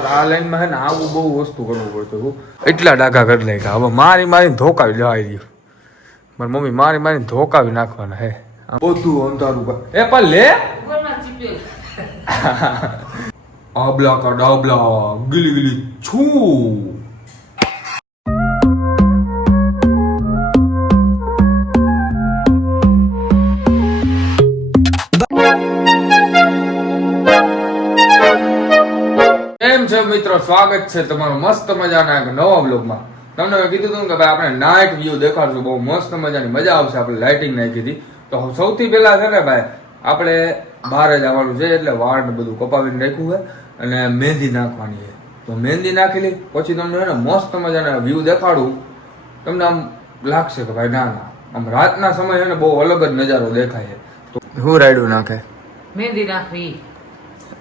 આ લાઈનમાં હે ને આવું બહુ વસ્તુ કરવું પડતું હતું. એટલા ડાઘા કરી નાખ્યા. હવે મારી મારીને ધોકાવી લેવાઈ ગયું મારી મમ્મી મારી મારીને ધોકાવી નાખવાના હે. બધું અંધારું એ પણ લે અબલા કા ડાબલા ગીલી ગીલી છું. મિત્રો સ્વાગત છે તમારું મસ્ત મજાના એક નવા બ્લોગમાં તમને મેં કીધું હતું કે ભાઈ આપણે નાઇટ વ્યૂ દેખાડશું. બહુ મસ્ત મજાની મજા આવશે આપણે લાઇટિંગ નાખી હતી. તો સૌથી પહેલા છે ને ભાઈ આપણે બહાર જ આવવાનું છે એટલે વાળ ને બધું કપાવીને રાખ્યું છે અને મહેંદી નાખવાની છે. તો મહેંદી નાખેલી પછી તમને એને મસ્ત મજાના વ્યૂ દેખાડું. તમને આમ લાગશે કે ભાઈ ના ના. આમ રાતના સમયે એને બહુ અલગ જ નજારો દેખાય છે. તો શું રાયડું નાખે? મહેંદી નાખવી.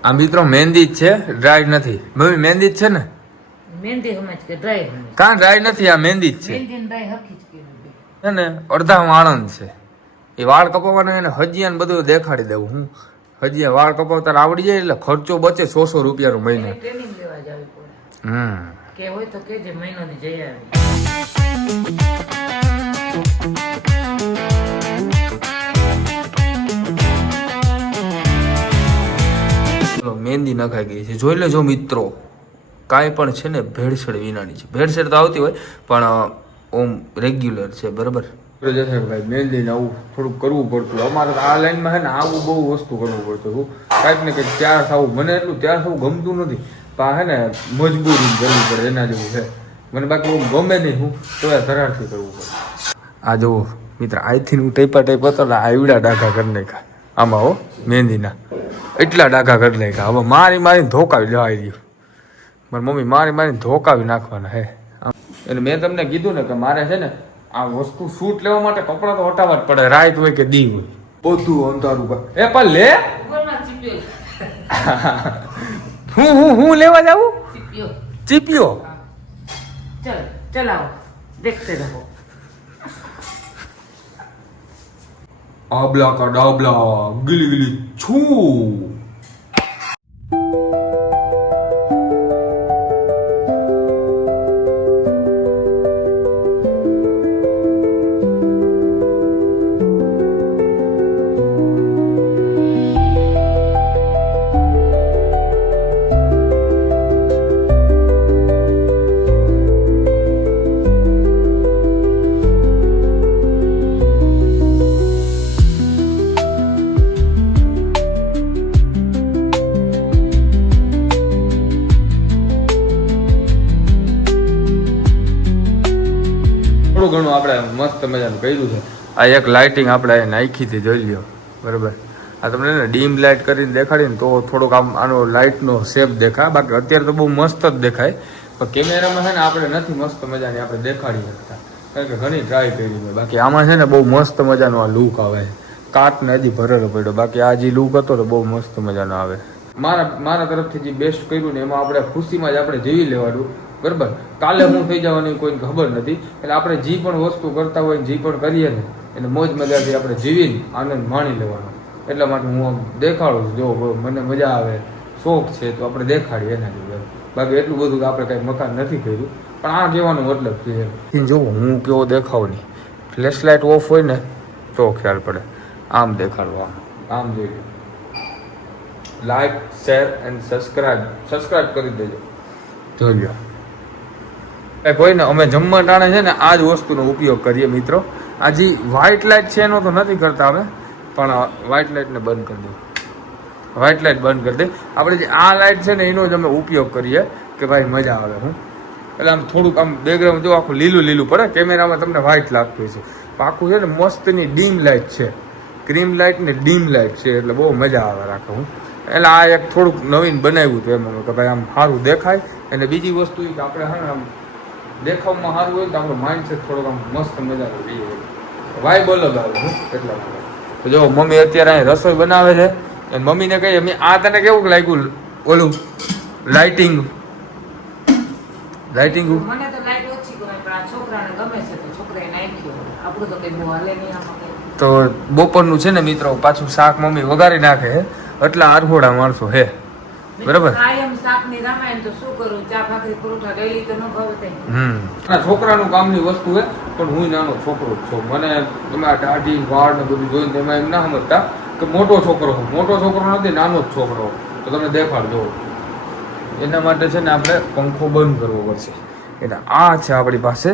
આ મિત્રો મહેંદી જ છે ડ્રાય નથી. મમ્મી મહેંદી જ છે ને? મહેંદી સમજ કે ડ્રાય કાં ડ્રાય નથી? આ મહેંદી જ છે. છે ને અડધા આણંદ છે. એ વાળ કપાવવાના એને હજીયાને બધું દેખાડી દેવું હું. હજીયા વાળ કપાવતા આવડી જાય એટલે ખર્ચો બચે સો સો રૂપિયાનો મહિને. ટ્રેનિંગ લેવા જવી પડે. હમ. કે હોય તો કેજે મહિનોથી જઈ આવી. નખાઈ ગઈ છે. જોઈ લેજો મિત્રો કાંઈ પણ છે ને ભેળસેળ વિનાની છે. ભેળસેળ તો આવતી હોય પણ ઓમ રેગ્યુલર છે બરાબર? ભાઈ મહેંદીને આવું થોડુંક કરવું પડતું. અમારે આ લાઈનમાં છે ને આવું બહુ વસ્તુ કરવું પડતું હતું. કાંઈક ને કંઈક તૈયાર થવું મને એટલું ત્યાર થવું ગમતું નથી. પણ હે ને મજબૂરી કરવી પડે એના જેવું છે. મને બાકી બહુ ગમે નહીં હું તો એ ધરારથી કરવું પડે. આ જુઓ મિત્ર આઈથી હું ટેપા ટેપ હતો ને આવડા ડાઘા કરી નાખા આમાં હો મહેંદીના એટલા ડાઘા કરી નાખ્યા. હવે મારી મારીને ધોકાવી લેવાઈ ગયું મારી મમ્મી મારી મારીને ધોકાવી નાખવાના હે. એટલે મેં તમને કીધું ને કે મારે છે ને આ વસ્તુ શૂટ લેવા માટે કપડાં તો હટાવવા જ પડે રાત હોય કે દી હોય. બધું અંધારું એ પણ લે. હું હું હું લેવા જાવું ચીપ્યો. ચીપિયો? ચલ ચલાવો. દેખતે રહો. આબલા કા ડાબલા ગીલી ગીલી થોડું ઘણું આપણે મસ્ત મજાનું કર્યું છે. આ એક લાઇટિંગ આપણે અહીં નાખી જોઈ લ્યો. બરાબર. આ તમને ને ડીમ લાઇટ કરીને દેખાડીને તો થોડોક આમ આનો લાઇટનો શેપ દેખાય. બાકી અત્યારે તો બહુ મસ્ત જ દેખાય. પણ કેમેરામાં છે ને આપણે નથી મસ્ત મજાની આપણે દેખાડી શકતા. કારણ કે ઘણી ટ્રાય કરી છે. બાકી આમાં છે ને બહુ મસ્ત મજાનો આ લુક આવે. કાટ ને હજી ભરેલો પડ્યો. બાકી આ જે લુક હતો તો બહુ મસ્ત મજાનો આવે. મારા મારા તરફથી જે બેસ્ટ કર્યું ને એમાં આપણે ખુશીમાં જ આપણે જીવી લેવાનું. બરાબર? કાલે હું થઈ જવાની કોઈ ખબર નથી. એટલે આપણે જે પણ વસ્તુ કરતા હોય જે પણ કરીએ ને એને મોજ મજાથી આપણે જીવીને આનંદ માણી લેવાનો. એટલા માટે હું આમ દેખાડું છું. જો મને મજા આવે શોખ છે તો આપણે દેખાડીએ એના જોડે બાકી એટલું બધું કે આપણે કાંઈ મકાન નથી કર્યું. પણ આ કહેવાનો મતલબ છે જો હું કેવો દેખાવ નહીં. ફ્લેશ લાઇટ ઓફ હોય ને તો ખ્યાલ પડે. આમ દેખાડવા આમ. જોઈ લો. Like share and subscribe subscribe કરી દેજો. જોઈ લો. એ કોઈને અમે જમવા ટાણે છે ને, આ જ વસ્તુનો ઉપયોગ કરીએ મિત્રો. આ જે વ્હાઇટ લાઇટ છે એનો તો નથી કરતા અમે, પણ વ્હાઇટ લાઇટને બંધ કરી દો. વ્હાઇટ લાઇટ બંધ કરી દે. આપણે જે આ લાઇટ છે ને, એનો જ અમે ઉપયોગ કરીએ, કે ભાઈ મજા આવે હું. એટલે આમ થોડુંક આમ બેકગ્રાઉન્ડ જો આખું લીલું લીલું પડે, કેમેરામાં તમને વ્હાઇટ લાગતું હશે. પાકું છે ને, મસ્તની ડીમ લાઇટ છે. ક્રીમ લાઇટ ને ડીમ લાઇટ છે, એટલે બહુ મજા આવે રાખે હું. એટલે આ એક થોડુંક નવીન બનાવ્યું હતું એમ કે ભાઈ આમ સારું દેખાય. અને બીજી વસ્તુ કે આપણે હા આમ દેખાવમાં સારું હોય તો આપણો માઇન્ડસેટ થોડોક આમ મસ્ત મજાનો હોય વાઇબ અલગ આવે એટલા માટે. તો જો મમ્મી અત્યારે અહીં રસોઈ બનાવે છે અને મમ્મીને કહીએ મેં આ તને કેવું લાગ્યું? ઓલું લાઇટિંગ લાઇટિંગ મને તો લાઇટ ઓછી ગમે પણ આ છોકરાને ગમે છે તો છોકરાએ નાખ્યો આપણું તો કઈ બહુ હાલે નહીં તો બપોરનું છે ને મિત્રો પાછું શાક મમ્મી વઘારી નાખે એટલા આરહોડા માણસો હે? બરાબર. છોકરાનું કામની વસ્તુ હે પણ હું નાનો છોકરો જ છું. મને તમે આ દાઢી વાળ ને બધું જોઈને તમે એમ ના સમજતા કે મોટો છોકરો હું. મોટો છોકરો નથી નાનો જ છોકરો તો તમે દેખાડ દો એના માટે છે ને આપણે પંખો બંધ કરવો પડશે. એટલે આ છે આપણી પાસે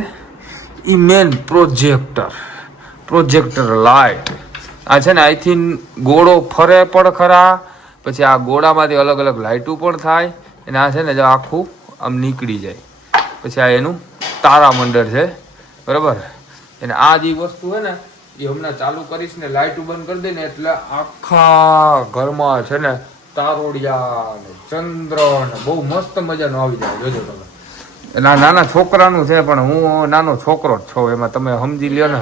ઈ મેન પ્રોજેક્ટર પ્રોજેક્ટર લાઇટ આ છે ને અહીંથી ગોળો ફરે પણ ખરા પછી આ ગોળામાંથી અલગ અલગ લાઇટો પણ થાય અને આ છે ને જો આખું આમ નીકળી જાય. પછી આ એનું તારામંડળ છે બરાબર? અને આ જે વસ્તુ છે ને એ હમણાં ચાલુ કરીશ ને લાઇટો બંધ કરી દે ને એટલે આખા ઘરમાં છે ને તારોડિયા ને ચંદ્ર ને બહુ મસ્ત મજાનું આવી જાય જોજો તમે. આ નાના છોકરાનું છે પણ હું નાનો છોકરો જ છું એમાં તમે સમજી લ્યો ને.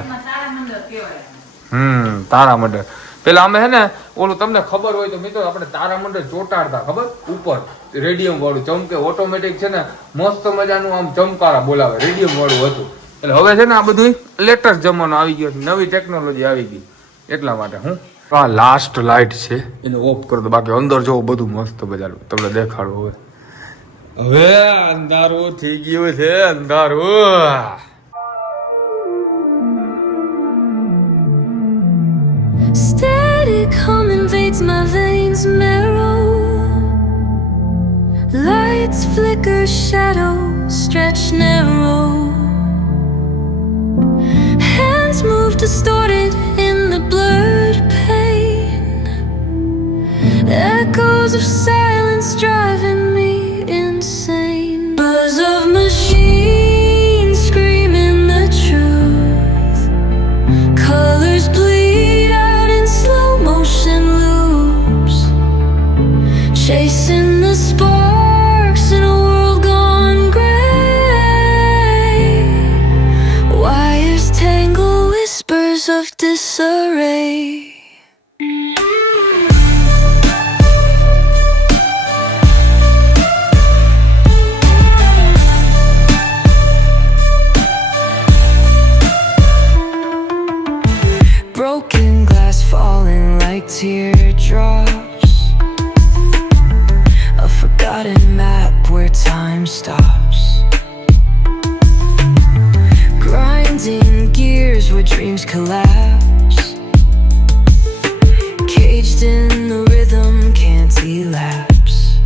હમ તારા મંડળ પેલા અમે હે ને, ઓલું તમને ખબર હોય તો મિત્રો આપણે તારામંડળ ચોટાડતા, ખબર? ઉપર, રેડિયમ વાળું ચમકે ઓટોમેટિક છે ને, મસ્ત મજાનું આમ ચમકારા બોલાવે, રેડિયમ વાળું હતું. એટલે હવે છે ને આ બધું લેટેસ્ટ જમાનો આવી ગયો નવી ટેકનોલોજી આવી ગઈ. એટલા માટે હું આ લાસ્ટ લાઇટ છે, એને ઓફ કરી દો બાકી અંદર જોવો, બધું મસ્ત મજાનું તમને દેખાડું હવે. હવે અંધારું થઈ ગયું છે, અંધારું. Hum invades my veins marrow. Lights flicker, shadows stretch narrow. Hands move distorted in the blurred pain. Echoes of silence driving of disarray. Where dreams collapse. Caged in the rhythm, can't elapse.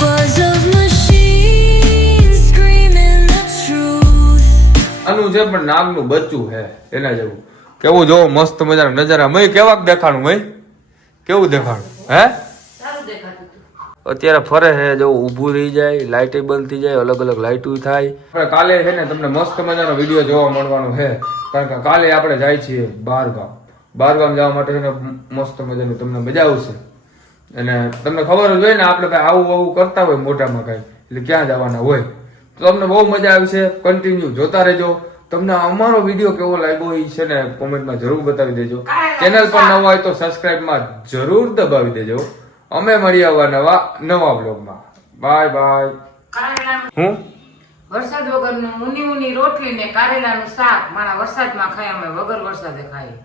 Buzz of machines screaming the truth. આનું છે પણ નાગનું બચ્ચું છે એના જેવું કેવું જો મસ્ત મજાનો નજારા મય કેવાક દેખાણું મય કેવું દેખાણું હે અત્યારે ફરે છે જો ઊભું રહી જાય લાઇટે બંધ થઈ જાય અલગ અલગ લાઇટો થાય. આપણે કાલે છે ને તમને મસ્ત મજાનો વીડિયો જોવા મળવાનો છે કારણ કે કાલે આપણે જાય છીએ બારગામ. બારગામ જવા માટે છે ને મસ્ત મજાનું તમને મજા આવશે. અને તમને ખબર જ હોય ને આપણે કાંઈ આવું આવું કરતા હોય મોટામાં કાંઈ એટલે ક્યાં જવાના હોય. તો તમને બહુ મજા આવશે. કન્ટિન્યુ જોતા રહેજો. તમને અમારો વીડિયો કેવો લાગ્યો એ છે ને કોમેન્ટમાં જરૂર બતાવી દેજો. ચેનલ પર નવા હોય તો સબસ્ક્રાઇબમાં જરૂર દબાવી દેજો. અમે મળી આવવા નવા નવા બ્લોગમાં બાય બાય. હું? વરસાદ વગરનું ઉની ઉની રોટલી ને કારેલાનું શાક મારા વરસાદમાં ખાય અમે વગર વરસાદે ખાઈએ.